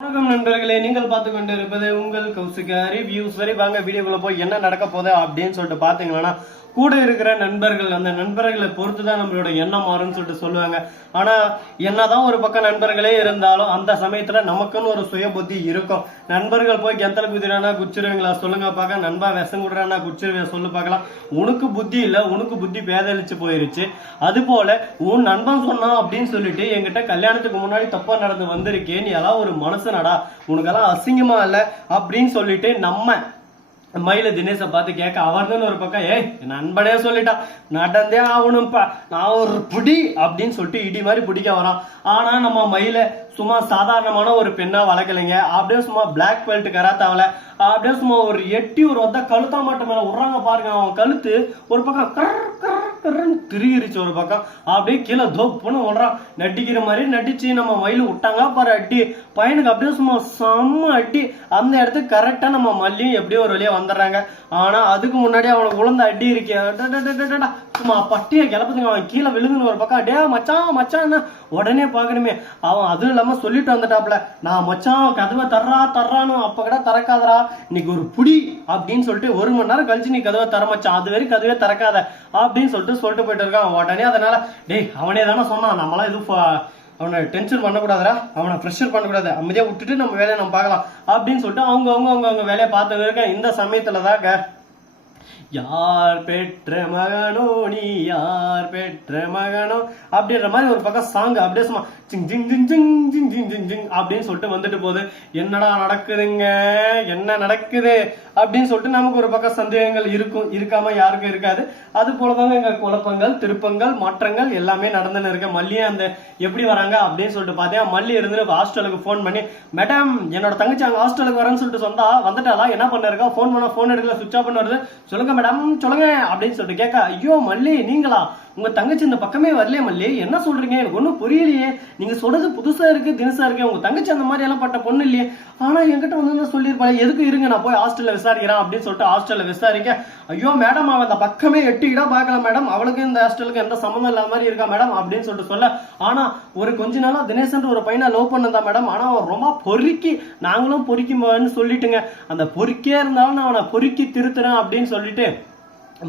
வணக்கம் நண்பர்களே, நீங்கள் பார்த்து கொண்டு இருப்பது உங்கள் கௌசிகா ரிவ்யூஸ். சரி வாங்க வீடியோக்குள்ள போய் என்ன நடக்க போகுது அப்படின்னு சொல்லிட்டு பாத்தீங்கன்னா, கூட இருக்கிற நண்பர்கள், அந்த நண்பர்களை பொறுத்துதான் நம்மளோட எண்ணம் மாறும்னு சொல்லிட்டு சொல்லுவாங்க. ஆனா என்னதான் ஒரு பக்கம் நண்பர்களே இருந்தாலும் அந்த சமயத்துல நமக்குன்னு ஒரு சுய புத்தி இருக்கும். நண்பர்கள் போய் கெந்தல குதிரானா குச்சிருவீங்களா சொல்லுங்க பார்க்க, நண்பா விஷம் குடுறானா குச்சிருவேன் சொல்லு பார்க்கலாம். உனக்கு புத்தி இல்ல, உனக்கு புத்தி பேதளிச்சு போயிருச்சு. அது போல உன் நண்பன் சொன்னான் அப்படின்னு சொல்லிட்டு என்கிட்ட கல்யாணத்துக்கு முன்னாடி தப்பா நடந்து வந்திருக்கேன், நீ எல்லாம் ஒரு மனுஷனடா, உனக்கெல்லாம் அசிங்கமா இல்ல அப்படின்னு சொல்லிட்டு நம்ம மயில தினேச பார்த்து கேட்க, அவர்தான் ஒரு பக்கம் ஏய் நண்பனே சொல்லிட்டான் நடந்தே ஆகணும்ப்பா, நான் ஒரு புடி அப்படின்னு சொல்லிட்டு இடி மாதிரி பிடிக்க வரான். ஆனா நம்ம மயில சும்மா சாதாரணமான ஒரு பெண்ணா வளர்க்கலைங்க. அப்படியே சும்மா பிளாக் பெல்ட் கராத்தாவில அப்படியே சும்மா ஒரு எட்டி ஒரு வந்தா கழுத்தா மட்டும் மேல விடுறாங்க பாருங்க. அவன் கழுத்து ஒரு பக்கம் கர்ன்னு திரியிருச்சு, ஒரு பக்கம் அப்படியே கீழே தோப்புன்னு விடுறான். நட்டிக்கிற மாதிரி நட்டிச்சு நம்ம மயில விட்டாங்க பாரு அடி. பையனுக்கு அப்படியே சும்மா செம்ம அடி. அந்த இடத்துக்கு கரெக்டா நம்ம மல்லியும் எப்படியோ ஒரு வழியா வந்துடுறாங்க. ஆனா அதுக்கு முன்னாடி அவனுக்கு உளுந்த அடி இருக்கே, சும்மா பட்டிய கிளப்பதுங்க. அவன் கீழே விழுதுன்னு ஒரு பக்கம் டே மச்சான் மச்சான் உடனே பாக்கணுமே. அவன் அதுவும் இல்லாம சொல்லிட்டு வந்துட்டாப்ல, நான் மச்சான் கதவை தர்றான்னு. அப்ப கூட திறக்காதரா, இன்னைக்கு ஒரு புடி அப்படின்னு சொல்லிட்டு 1 மணி நேரம் கழிச்சு நீ கதவை தர மச்சான், அது வரைக்கும் கதவே திறக்காத அப்படின்னு சொல்லிட்டு போயிட்டு இருக்கான். உடனே அதனால டேய் அவனே தானே சொன்னான், நம்மளாம் எதுவும் அவனை டென்ஷன் பண்ணக்கூடாதுரா, அவனை ப்ரெஷர் பண்ணக்கூடாது, அமைதியா விட்டுட்டு நம்ம வேலையை நம்ம பார்க்கலாம் அப்படின்னு சொல்லிட்டு அவங்க வேலையை பார்த்து இருக்க. இந்த சமயத்துலதாங்க யார் பெற்ற மகனோ நீ யார் பெற்ற மகனோ அப்படின்ற மாதிரி ஒரு பக்கம் சாங் அப்படியே சும்மா ஜிங் ஜிங் ஜிங் ஜிங் ஜிங் ஜிங் ஜிங் ஜிங் அப்படின்னு சொல்லிட்டு வந்துட்டு போகுது. என்னடா நடக்குதுங்க, என்ன நடக்குது அப்படின்னு சொல்லிட்டு நமக்கு ஒரு பக்கம் சந்தேகங்கள் இருக்கும், இருக்காம யாருக்கும் இருக்காது. அது போலதாங்க எங்க குழப்பங்கள், திருப்பங்கள், மாற்றங்கள் எல்லாமே நடந்துன்னு இருக்க. மல்லியே அந்த எப்படி வராங்க அப்படின்னு சொல்லிட்டு பார்த்தேன். மல்லி இருந்து ஹாஸ்டலுக்கு போன் பண்ணி, மேடம் என்னோட தங்கச்சி அங்க ஹாஸ்டலுக்கு வரேன்னு சொல்லிட்டு வந்துட்டாளா, என்ன பண்ண இருக்கா, போன் பண்ண போன் எடுக்கல, சுவிட்ச் ஆஃப் பண்ண வருது, சொல்லுங்க மேடம் சொல்லுங்க அப்படின்னு சொல்லிட்டு கேட்க, ஐயோ மல்லி நீங்களா, உங்க தங்கச்சி இந்த பக்கமே வரலையே மல்லி, என்ன சொல்றீங்க, எனக்கு ஒன்னும் புரியலையே, நீங்க சொல்றது புதுசா இருக்கு தினசா இருக்கு, உங்க தங்கச்சி அந்த மாதிரி எல்லாம் பட்ட பொண்ணு இல்லையே, ஆனா என்கிட்ட வந்து சொல்லிருப்பாங்க, எதுக்கு இருங்க நான் போய் ஹாஸ்டல்ல விசாரிக்கிறேன் அப்படின்னு சொல்லிட்டு ஹாஸ்டல்ல விசாரிக்க, ஐயோ மேடம் அவன் அந்த பக்கமே 8 இடம் பார்க்கல மேடம், அவளுக்கு இந்த ஹாஸ்டலுக்கு எந்த சம்மந்தம் இல்லாத மாதிரி இருக்கா மேடம் அப்படின்னு சொல்லிட்டு சொல்ல, ஆனா ஒரு கொஞ்ச நாளா தினேசன் ஒரு பையனை லவ் பண்ணதா மேடம், ஆனா அவன் ரொம்ப பொறுக்கி, நாங்களும் பொறுக்கின்னு சொல்லிட்டுங்க, அந்த பொறுக்கே இருந்தாலும் நான் அவனை பொறுக்கி திருத்துறேன் அப்படின்னு சொல்லிட்டு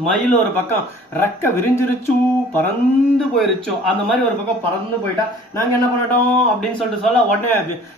மயில் ஒரு பக்கம் ரெக்க விரிஞ்சிருச்சு, பறந்து போயிருச்சு, அந்த மாதிரி ஒரு பக்கம் பறந்து போயிட்டா. நாங்க என்ன பண்ணட்டோம் அப்படின்னு சொல்லிட்டு சொல்ல, உடனே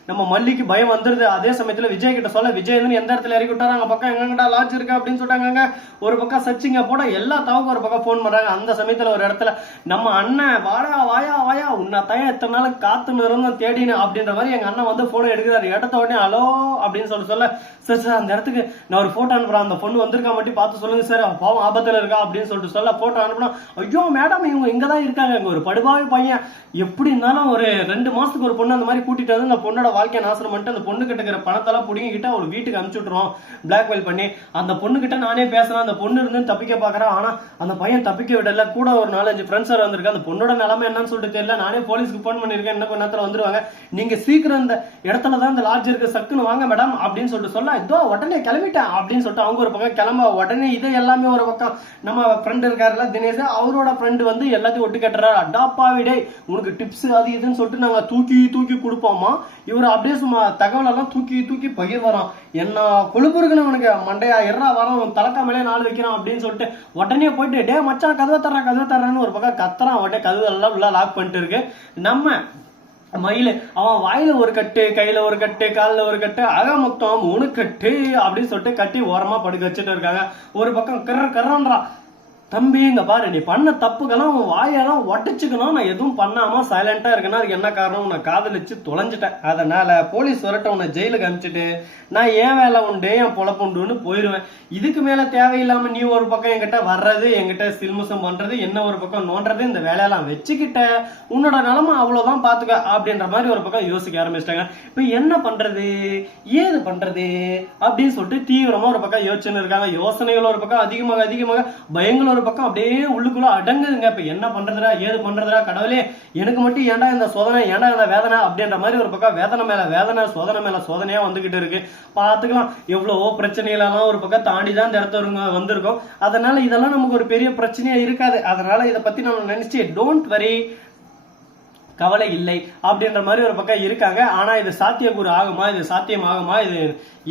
நம்ம மல்லிக்கு பயம் வந்துருது. அதே சமயத்துல விஜய் கிட்ட சொல்ல, விஜய் வந்து எந்த இடத்துல இறக்கி விட்டாரு, அங்க பக்கம் எங்ககிட்ட லாட்ஜ் இருக்கு அப்படின்னு சொல்லிட்டாங்க. ஒரு பக்கம் சச்சிங்க போட எல்லா தாவுக்கும் ஒரு பக்கம் போன் பண்றாங்க. அந்த சமயத்துல ஒரு இடத்துல நம்ம அண்ணன் வாயா வாயா வாயா உன்னை தயம் எத்தனை நாள் காத்துன்னு இருந்தோம் தேடினு அப்படின்ற மாதிரி எங்க அண்ணன் வந்து போனை எடுக்கிறாரு. எடுத்த உடனே ஹலோ அப்படின்னு சொல்ல, சார் அந்த இடத்துக்கு நான் ஒரு போட்டோ அனுப்புறேன், அந்த பொண்ணு வந்திருக்கா மட்டும் பார்த்து சொல்லுங்க சார், பாவம் ஆபத்துல இருக்கா அப்படின்னு சொல்லிட்டு சொல்ல, போட்டோ அனுப்புனா, ஐயோ மேடம் இவங்க இங்கதான் இருக்காங்க, இங்க ஒரு படுபாவி பையன், எப்படி இருந்தாலும் ஒரு 2 மாசத்துக்கு ஒரு பொண்ணு அந்த மாதிரி கூட்டிட்டு வந்து அந்த பொண்ணோட வாழ்க்கையை நாசனம் பண்ணிட்டு அந்த பொண்ணு கிட்ட இருக்கிற பணத்தெல்லாம் புடிங்கிட்டு அவள் வீட்டுக்கு அனுப்பிச்சு விட்டுருவோம் பிளாக்மெயில் பண்ணி. அந்த பொண்ணு கிட்ட நானே பேசுறேன், அந்த பொண்ணு இருந்து தப்பிக்க பாக்குறேன், ஆனா அந்த பையன் தப்பிக்க விடல. கூட ஒரு 4-5 ஃப்ரெண்ட்ஸ் வந்திருக்கு, அந்த பொண்ணோட நிலைமை என்னன்னு சொல்லிட்டு தெரியல. நானே போலீஸ்க்கு போன் பண்ணிருக்கேன், என்ன கொஞ்ச நேரத்துல வந்துருவாங்க, நீங்க சீக்கிரம் இந்த இடத்துலதான் இந்த லாட்ஜ் இருக்கு, சக்குன்னு வாங்க மேடம் அப்படின்னு சொல்லிட்டு சொல்ல, இதோ உடனே கிளம்பிட்டேன் அப்படின்னு சொல்லிட்டு அவங்க ஒரு பக்கம் கிளம்ப. உடனே இதை எல்லாமே ஒரு பக்கம் நம்ம ஃப்ரெண்ட் இருக்காருல்ல தினேஷ், அவரோட ஃப்ரெண்டு வந்து எல்லாத்தையும் ஒட்டு கட்டுறாரு. அடாப்பாவிடே உனக்கு டிப்ஸ் அது இதுன்னு சொல்லிட்டு நாங்க தூக்கி கொடுப்போமா, இவர் அப்படியே சும்மா தகவல் எல்லாம் தூக்கி பகிர் வரோம். என்ன கொழுப்பு இருக்குன்னு உனக்கு மண்டையா எறா வரோம், தலைக்கா மேலே 4 வைக்கிறான் அப்படின்னு சொல்லிட்டு உடனே போயிட்டு டே மச்சான் கதவை தர்றான்னு ஒரு பக்கம் கத்துறான். உடனே கதவு எல்லாம் உள்ள லாக் பண்ணிட்டு இருக்கு. நம்ம மயில அவன் வாயில ஒரு கட்டு, கையில ஒரு கட்டு, காலில் ஒரு கட்டு, ஆக மொத்தம் 3 கட்டு அப்படின்னு சொல்லிட்டு கட்டி ஓரமா படுக்க வச்சுட்டு இருக்காங்க. ஒரு பக்கம் கர்றான்றான், தம்பி இங்க பாரு, நீ பண்ண தப்புக்கெல்லாம் உன் வாயெல்லாம் ஒட்டச்சுக்கணும், நான் எதுவும் பண்ணாம சைலண்டா இருக்கேன்னா அதுக்கு என்ன காரணம், உன்னை காதலிச்சு தொலைஞ்சிட்டேன், அதனால போலீஸ் வரட்ட உன்னை ஜெயிலுக்கு அனுப்பிச்சிட்டு நான் ஏன் வேலை உண்டு என் பொழப்புண்டுன்னு போயிடுவேன். இதுக்கு மேல தேவையில்லாம நீ ஒரு பக்கம் என்கிட்ட வர்றது, என்கிட்ட சில்முசம் பண்றது, என்ன ஒரு பக்கம் நோன்றது, இந்த வேலையெல்லாம் வச்சுக்கிட்ட உன்னோட நிலைமை அவ்வளவுதான் பாத்துக்க அப்படின்ற மாதிரி ஒரு பக்கம் யோசிக்க ஆரம்பிச்சிட்டாங்க. இப்ப என்ன பண்றது ஏது பண்றது அப்படின்னு சொல்லிட்டு தீவிரமா ஒரு பக்கம் யோசனை இருக்காங்க. யோசனைகள் ஒரு பக்கம் அதிகமாக பயங்கள் ஒரு பக்கம் அப்படியே உள்ளுக்குள்ள அடங்குதுங்க. இப்ப என்ன பண்றதுடா ஏது பண்றதுடா கடவுளே, எனக்கு மட்டும் ஏன்டா இந்த சோதனை, ஏன்டா இந்த வேதனை அப்படின்ற மாதிரி ஒரு பக்கம் வேதனை மேல வேதனை, சோதனை மேல சோதனையா வந்துகிட்டு இருக்கு. பாத்துக்கலாம் எவ்வளவோ பிரச்சனைகளெல்லாம் ஒரு பக்கம் தாண்டிதான் இந்த இடத்துல வந்திருக்கோம். அதனால இதெல்லாம் நமக்கு ஒரு பெரிய பிரச்சனையா இருக்காது. அதனால இதை பத்தி நம்ம நினைச்சு டோன்ட் வரி, கவலை இல்லை அப்படின்ற மாதிரி ஒரு பக்கம் இருக்காங்க. ஆனா இது சாத்தியக்கூறு ஆகுமா, இது சாத்தியம் ஆகுமா, இது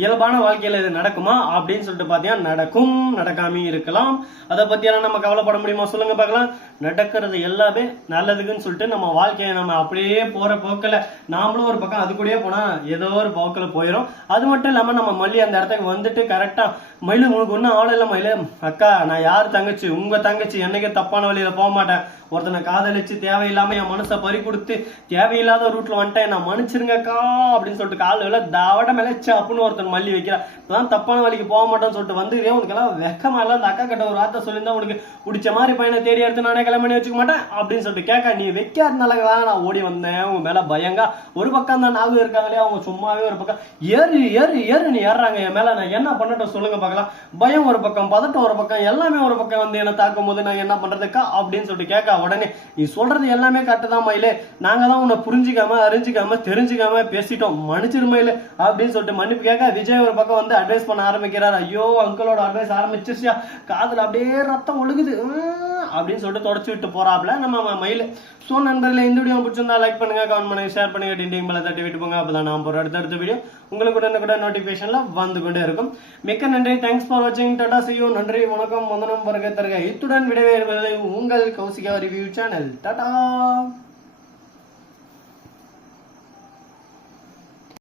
இயல்பான வாழ்க்கையில இது நடக்குமா அப்படின்னு சொல்லிட்டு பாத்தீங்கன்னா நடக்கும், நடக்காம இருக்கலாம். அதை பத்தியெல்லாம் நம்ம கவலைப்பட முடியுமா சொல்லுங்க பார்க்கலாம். நடக்கிறது எல்லாமே நல்லதுக்குன்னு சொல்லிட்டு நம்ம வாழ்க்கையை நம்ம அப்படியே போற போக்கில் நாமளும் ஒரு பக்கம் அது கூடயே போனா ஏதோ ஒரு போக்கில் போயிடும். அது மட்டும் இல்லாம நம்ம மல்லி அந்த இடத்துக்கு வந்துட்டு கரெக்டா மயிலு உங்களுக்கு ஒன்றும் ஆவல இல்லை மயிலு, அக்கா நான் யார் தங்கச்சி, உங்க தங்கச்சி, என்னைக்கு தப்பான வழியில போக மாட்டேன், ஒருத்தனை காதலிச்சு தேவையில்லாம என் மனசை பறி கொடுத்து தேவையில்லாத ரூட்ல வந்துட்டேன், நான் மன்னிச்சிருங்கக்கா அப்படின்னு சொல்லிட்டு கால தவட மேலச்சு அப்படின்னு ஒருத்தன் மல்லி வைக்கிறான். இப்பதான் தப்பான வழிக்கு போக மாட்டேன்னு சொல்லிட்டு வந்துக்கிறேன், உனக்கு எல்லாம் வெக்கமா இல்ல, அந்த அக்கா கிட்ட ஒரு வார்த்தை சொல்லியிருந்தா உனக்கு பிடிச்ச மாதிரி பையனை தேடி எடுத்து நானே கல்யாணம் பண்ணி வச்சுக்க மாட்டேன் அப்படின்னு சொல்லிட்டு கேட்க, நீ வைக்காதனாலதான் நான் ஓடி வந்தேன் உங்க மேல பயங்கா. ஒரு பக்கம் தான் நாகு இருக்காங்களே அவங்க சும்மாவே ஒரு பக்கம் ஏறு ஏறு ஏறு நீ ஏறாங்க என் மேல, நான் என்ன பண்ணட்டும் சொல்லுங்க பார்க்கலாம். பயம் ஒரு பக்கம், பதட்டம் ஒரு பக்கம், எல்லாமே ஒரு பக்கம் வந்து என்ன தாக்கும் போது நான் என்ன பண்றதுக்கா அப்படின்னு சொல்லிட்டு கேட்க, உடனே நீ சொல்றது எல்லாமே கரெக்ட் மயிலே, நாங்க தான் உன்னை புரிஞ்சுக்காம அறிஞ்சிக்காம தெரிஞ்சுக்காம பேசிட்டோம், மன்னிச்சிரு மயிலே அப்படின்னு சொல்லிட்டு மன்னிப்பு கேட்க, விஜய் ஒரு பக்கம் வந்து அட்வைஸ் பண்ண ஆரம்பிக்கிறார். ஐயோ அங்கிளோட அட்வைஸ் ஆரம்பிச்சிருச்சியா, காதுல அப்படியே ரத்தம் ஒழுகுது அப்படின்னு சொல்லிட்டு தொடச்சு விட்டு போறாப்ல நம்ம மயில. சோ நண்பர்களே, இந்த வீடியோ பிடிச்சிருந்தா லைக் பண்ணுங்க, கமெண்ட் பண்ணுங்க, ஷேர் பண்ணுங்க, டிண்டிங் மேல தட்டி விட்டு போங்க. அப்பதான் நான் போற அடுத்த வீடியோ உங்களுக்கு கூட நோட்டிபிகேஷன்ல வந்து கொண்டே இருக்கும். மிக்க நன்றி, தேங்க்ஸ் ஃபார் வாட்சிங், டாடா see you, நன்றி வணக்கம் வந்தனம் வருக தருக. இத்துடன் விடைபெறுவது உங்கள் கௌசிகா ரிவ்யூ சேனல். டாடா.